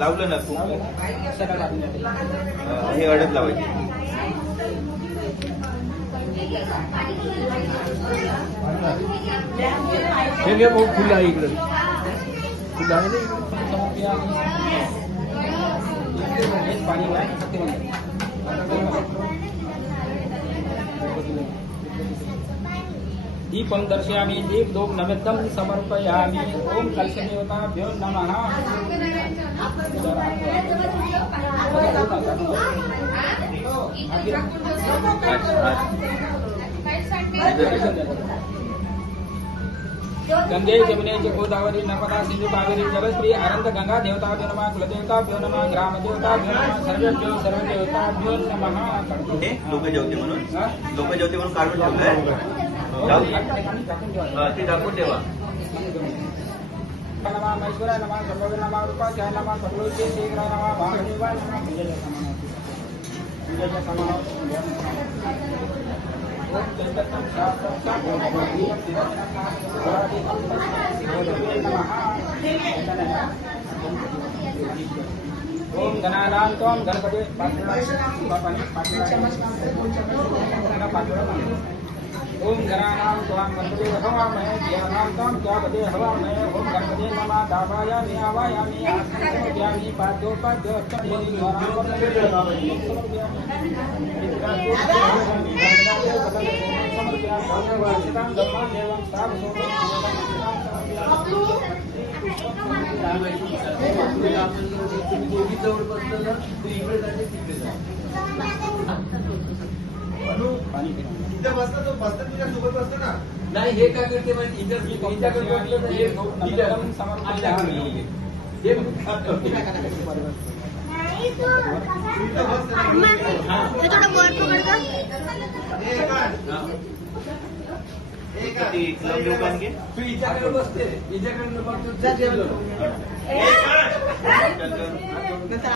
लावलं ना तू हे अडत लावायची. हे घे भाऊ, फुलं आहे इकडे, फुलं आहे ना पाणी. दीपं दर्शयामि दीपधूप नैवेद्यं समर्पयामि. ओम कलशदेवताभ्यो नमः. गंगे जमुने गोदावरी नर्मदा सिंधु कावेरी जलश्री अनंत गंगा देवताभ्यो नमः. कुलदेवताभ्यो नमः. ग्राम देवताभ्यो नमः. सर्वेभ्यो सर्वदेवताभ्यो नमः. लोक जेवते म्हणून काढून ठेवलंय. ते टाकून ठेवा. नमः महेश्वराय नमः. सर्ववे नमः. रूपाचाय नमः. सर्वोच्च शीघ्राय नमः. भागदेवाय नमः. पूजा समाप्त. ओम चैतन्यं शास्त्रं ओम गणानां त्वं गणपते ओम गणानां त्वं गणपते हवामहे ज्ञानां त्वं ज्ञापते हवामहे. ओम गणपते नमः. दावायामि आवायामि आत्मज्ञानि पाद्योपाद्य नाही हे काय करते माहिती तू हिच्याकडे बसते, हिच्याकडे